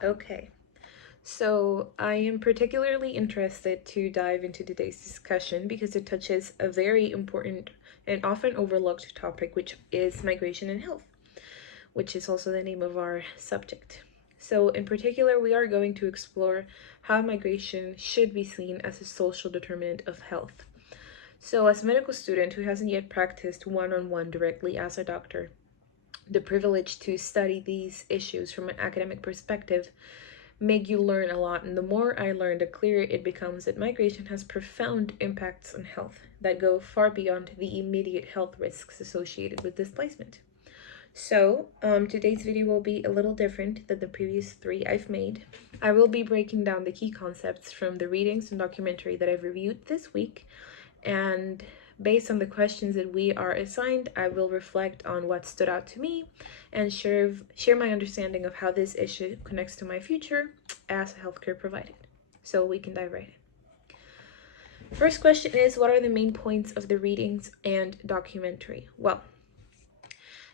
Okay, so I am particularly interested to dive into today's discussion because it touches a very important and often overlooked topic, which is migration and health, which is also the name of our subject. So, in particular, we are going to explore how migration should be seen as a social determinant of health. So, as a medical student who hasn't yet practiced one on one directly as a doctor, the privilege to study these issues from an academic perspective make you learn a lot, and the more I learn, the clearer it becomes that migration has profound impacts on health that go far beyond the immediate health risks associated with displacement. So, today's video will be a little different than the previous three I've made. I will be breaking down the key concepts from the readings and documentary that I've reviewed this week, and based on the questions that we are assigned, I will reflect on what stood out to me and share my understanding of how this issue connects to my future as a healthcare provider. So we can dive right in. First question is, what are the main points of the readings and documentary? Well,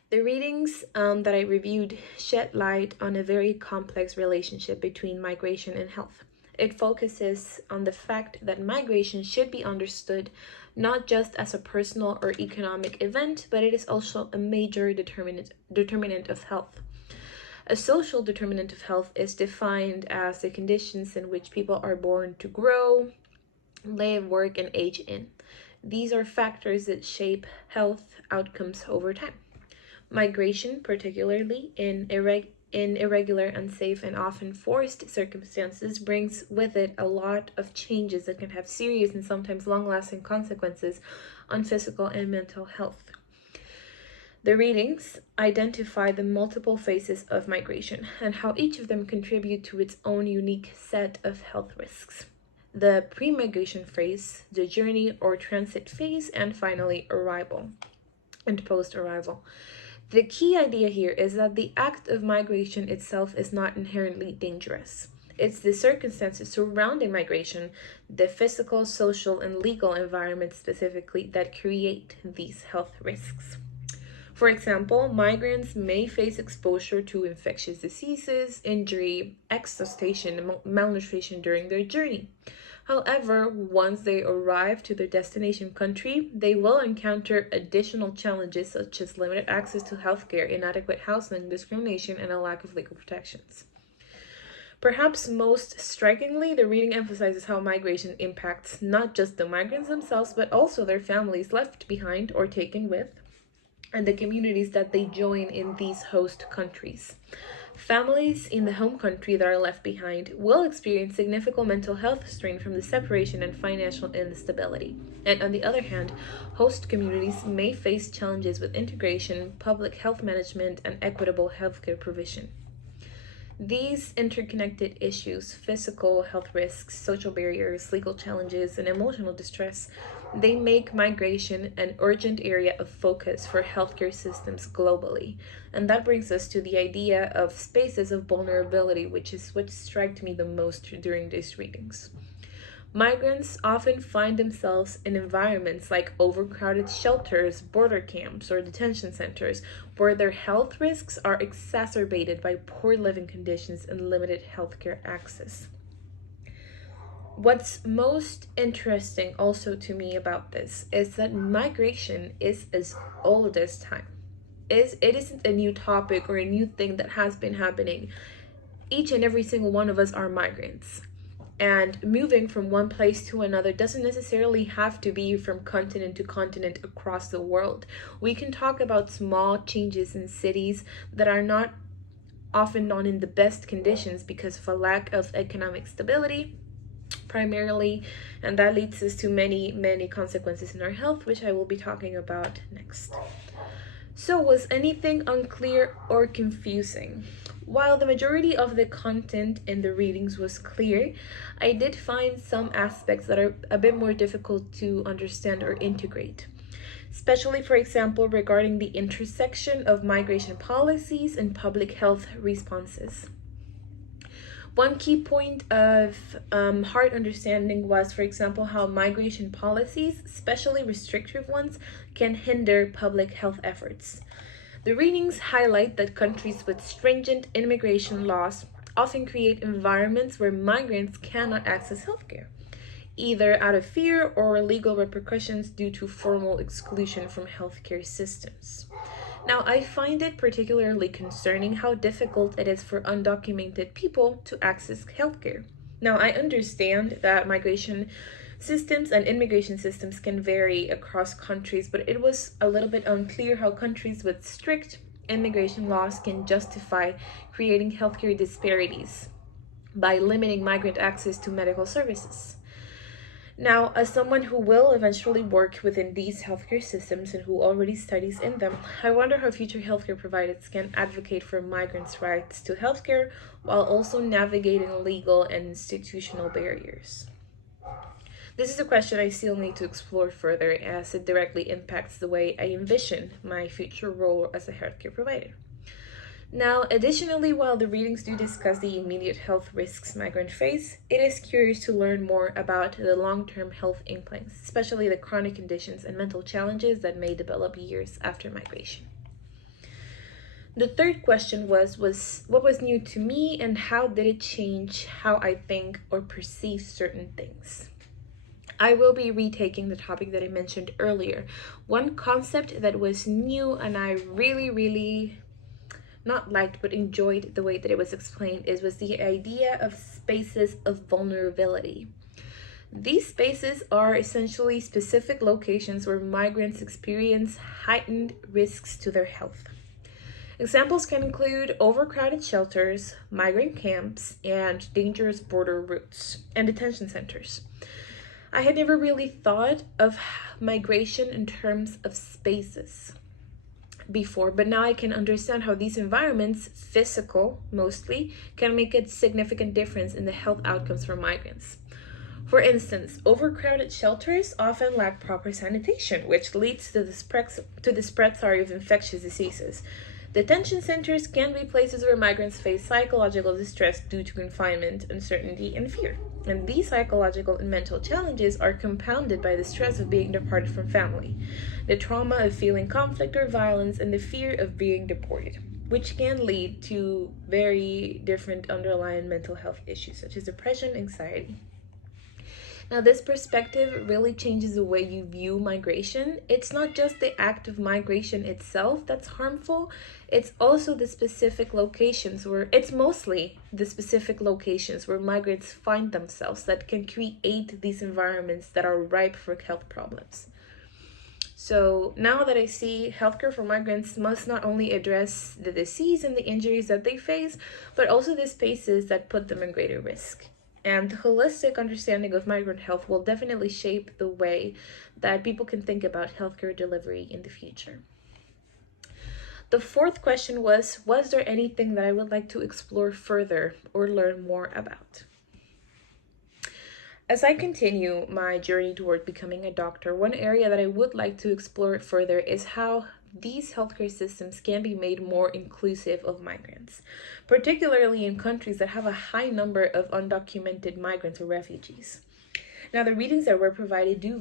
the readings that I reviewed shed light on a very complex relationship between migration and health. It focuses on the fact that migration should be understood not just as a personal or economic event, but it is also a major determinant of health. A social determinant of health is defined as the conditions in which people are born to grow, live, work, and age in. These are factors that shape health outcomes over time. Migration, particularly in irregular, unsafe, and often forced circumstances, brings with it a lot of changes that can have serious and sometimes long-lasting consequences on physical and mental health. The readings identify the multiple phases of migration and how each of them contribute to its own unique set of health risks. The pre-migration phase, the journey or transit phase, and finally arrival and post-arrival. The key idea here is that the act of migration itself is not inherently dangerous. It's the circumstances surrounding migration, the physical, social, and legal environment specifically, that create these health risks. For example, migrants may face exposure to infectious diseases, injury, exhaustion, and malnutrition during their journey. However, once they arrive to their destination country, they will encounter additional challenges such as limited access to healthcare, inadequate housing, discrimination, and a lack of legal protections. Perhaps most strikingly, the reading emphasizes how migration impacts not just the migrants themselves, but also their families left behind or taken with, and the communities that they join in these host countries. Families in the home country that are left behind will experience significant mental health strain from the separation and financial instability. And on the other hand, host communities may face challenges with integration, public health management, and equitable healthcare provision. These interconnected issues, physical health risks, social barriers, legal challenges, and emotional distress, they make migration an urgent area of focus for healthcare systems globally. And that brings us to the idea of spaces of vulnerability, which is what struck me the most during these readings. Migrants often find themselves in environments like overcrowded shelters, border camps, or detention centers, where their health risks are exacerbated by poor living conditions and limited healthcare access. What's most interesting also to me about this is that migration is as old as time. It isn't a new topic or a new thing that has been happening. Each and every single one of us are migrants. And moving from one place to another doesn't necessarily have to be from continent to continent across the world. We can talk about small changes in cities that are not often not in the best conditions because of a lack of economic stability, primarily, and that leads us to many consequences in our health, which I will be talking about next. So, was anything unclear or confusing? While the majority of the content in the readings was clear, I did find some aspects that are a bit more difficult to understand or integrate, especially, for example, regarding the intersection of migration policies and public health responses. One key point of hard understanding was, for example, how migration policies, especially restrictive ones, can hinder public health efforts. The readings highlight that countries with stringent immigration laws often create environments where migrants cannot access healthcare, either out of fear or legal repercussions due to formal exclusion from healthcare systems. Now, I find it particularly concerning how difficult it is for undocumented people to access healthcare. Now, I understand that migration systems and immigration systems can vary across countries, but it was a little bit unclear how countries with strict immigration laws can justify creating healthcare disparities by limiting migrant access to medical services. Now, as someone who will eventually work within these healthcare systems and who already studies in them, I wonder how future healthcare providers can advocate for migrants' rights to healthcare while also navigating legal and institutional barriers. This is a question I still need to explore further as it directly impacts the way I envision my future role as a healthcare provider. Now, additionally, while the readings do discuss the immediate health risks migrants face, it is curious to learn more about the long-term health impacts, especially the chronic conditions and mental challenges that may develop years after migration. The third question was what was new to me and how did it change how I think or perceive certain things? I will be retaking the topic that I mentioned earlier. One concept that was new and I really not liked but enjoyed the way that it was explained was the idea of spaces of vulnerability. These spaces are essentially specific locations where migrants experience heightened risks to their health. Examples can include overcrowded shelters, migrant camps, and dangerous border routes and detention centers. I had never really thought of migration in terms of spaces before, but now I can understand how these environments, physical mostly, can make a significant difference in the health outcomes for migrants. For instance, overcrowded shelters often lack proper sanitation, which leads to the spread of infectious diseases. Detention centers can be places where migrants face psychological distress due to confinement, uncertainty, and fear. And these psychological and mental challenges are compounded by the stress of being departed from family, the trauma of feeling conflict or violence, and the fear of being deported, which can lead to very different underlying mental health issues such as depression, anxiety. Now, this perspective really changes the way you view migration. It's not just the act of migration itself that's harmful, it's also the specific locations where, it's mostly the specific locations where migrants find themselves that can create these environments that are ripe for health problems. So now that I see healthcare for migrants must not only address the disease and the injuries that they face, but also the spaces that put them in greater risk. And the holistic understanding of migrant health will definitely shape the way that people can think about healthcare delivery in the future. The fourth question was there anything that I would like to explore further or learn more about? As I continue my journey toward becoming a doctor, one area that I would like to explore further is how these healthcare systems can be made more inclusive of migrants, particularly in countries that have a high number of undocumented migrants or refugees. Now, the readings that were provided do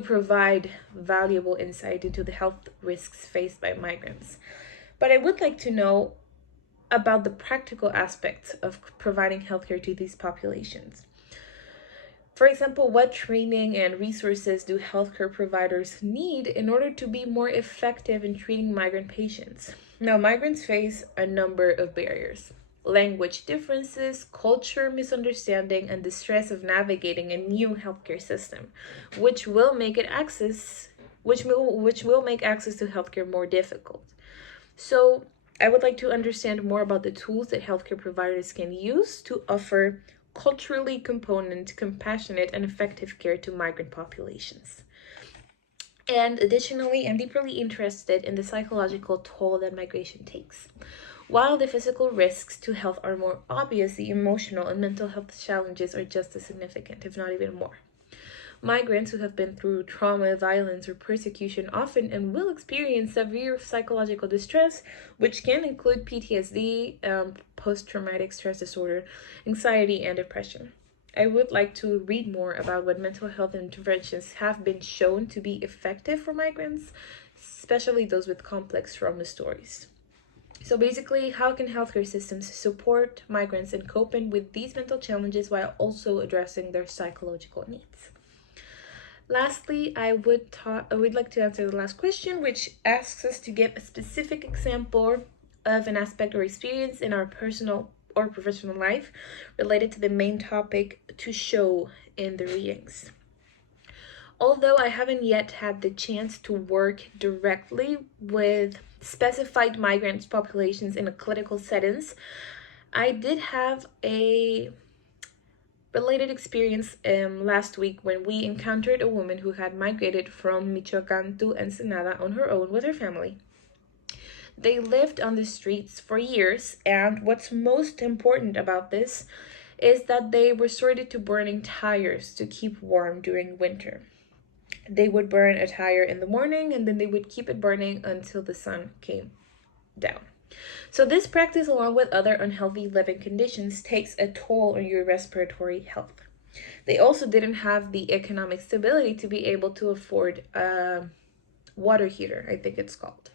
provide valuable insight into the health risks faced by migrants. But I would like to know about the practical aspects of providing healthcare to these populations. For example, what training and resources do healthcare providers need in order to be more effective in treating migrant patients? Now, migrants face a number of barriers: language differences, culture misunderstanding, and the stress of navigating a new healthcare system, which will make access to healthcare more difficult. So, I would like to understand more about the tools that healthcare providers can use to offer culturally component, compassionate, and effective care to migrant populations. And additionally, I'm deeply interested in the psychological toll that migration takes. While the physical risks to health are more obvious, the emotional and mental health challenges are just as significant, if not even more. Migrants who have been through trauma, violence, or persecution often and will experience severe psychological distress, which can include PTSD, post-traumatic stress disorder, anxiety, and depression. I would like to read more about what mental health interventions have been shown to be effective for migrants, especially those with complex trauma stories. So basically, how can healthcare systems support migrants in coping with these mental challenges while also addressing their psychological needs? Lastly, I would like to answer the last question, which asks us to give a specific example of an aspect or experience in our personal or professional life related to the main topic to show in the readings. Although I haven't yet had the chance to work directly with specified migrant populations in a clinical settings, I did have a related experience last week when we encountered a woman who had migrated from Michoacan to Ensenada on her own with her family. They lived on the streets for years, and what's most important about this is that they resorted to burning tires to keep warm during winter. They would burn a tire in the morning and then they would keep it burning until the sun came down. So this practice, along with other unhealthy living conditions, takes a toll on your respiratory health. They also didn't have the economic stability to be able to afford a water heater, I think it's called,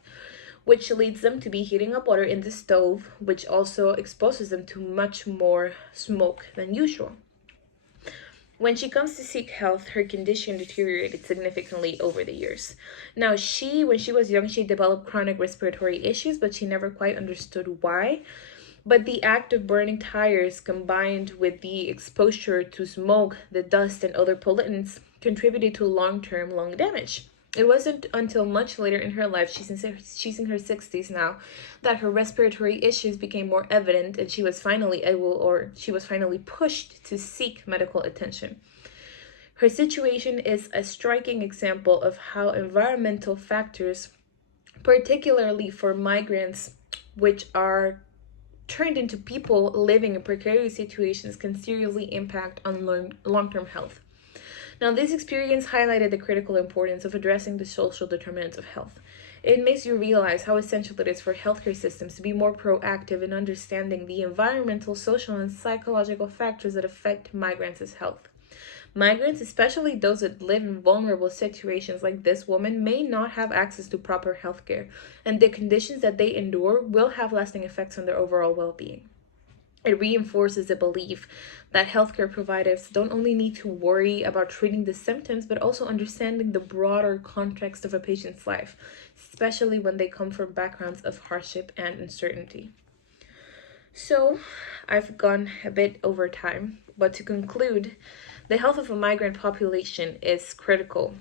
which leads them to be heating up water in the stove, which also exposes them to much more smoke than usual. When she comes to seek health, her condition deteriorated significantly over the years. Now, when she was young, she developed chronic respiratory issues, but she never quite understood why. But the act of burning tires combined with the exposure to smoke, the dust, and other pollutants contributed to long-term lung damage. It wasn't until much later in her life, she's in her 60s now, that her respiratory issues became more evident and she was finally pushed to seek medical attention. Her situation is a striking example of how environmental factors, particularly for migrants, which are turned into people living in precarious situations, can seriously impact on long-term health. Now, this experience highlighted the critical importance of addressing the social determinants of health. It makes you realize how essential it is for healthcare systems to be more proactive in understanding the environmental, social, and psychological factors that affect migrants' health. Migrants, especially those that live in vulnerable situations like this woman, may not have access to proper healthcare, and the conditions that they endure will have lasting effects on their overall well-being. It reinforces the belief that healthcare providers don't only need to worry about treating the symptoms, but also understanding the broader context of a patient's life, especially when they come from backgrounds of hardship and uncertainty. So, I've gone a bit over time, but to conclude, the health of a migrant population is critical,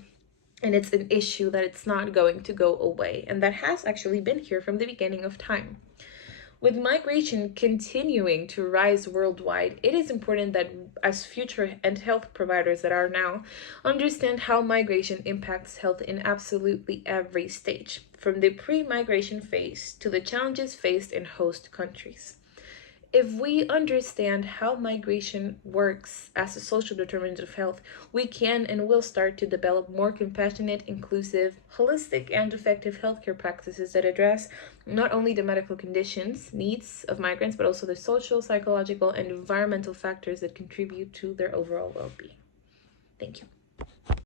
and it's an issue that it's not going to go away, and that has actually been here from the beginning of time. With migration continuing to rise worldwide, it is important that as future and health providers that are now, understand how migration impacts health in absolutely every stage, from the pre-migration phase to the challenges faced in host countries. If we understand how migration works as a social determinant of health, we can and will start to develop more compassionate, inclusive, holistic, and effective healthcare practices that address not only the medical conditions, needs of migrants, but also the social, psychological, and environmental factors that contribute to their overall well-being. Thank you.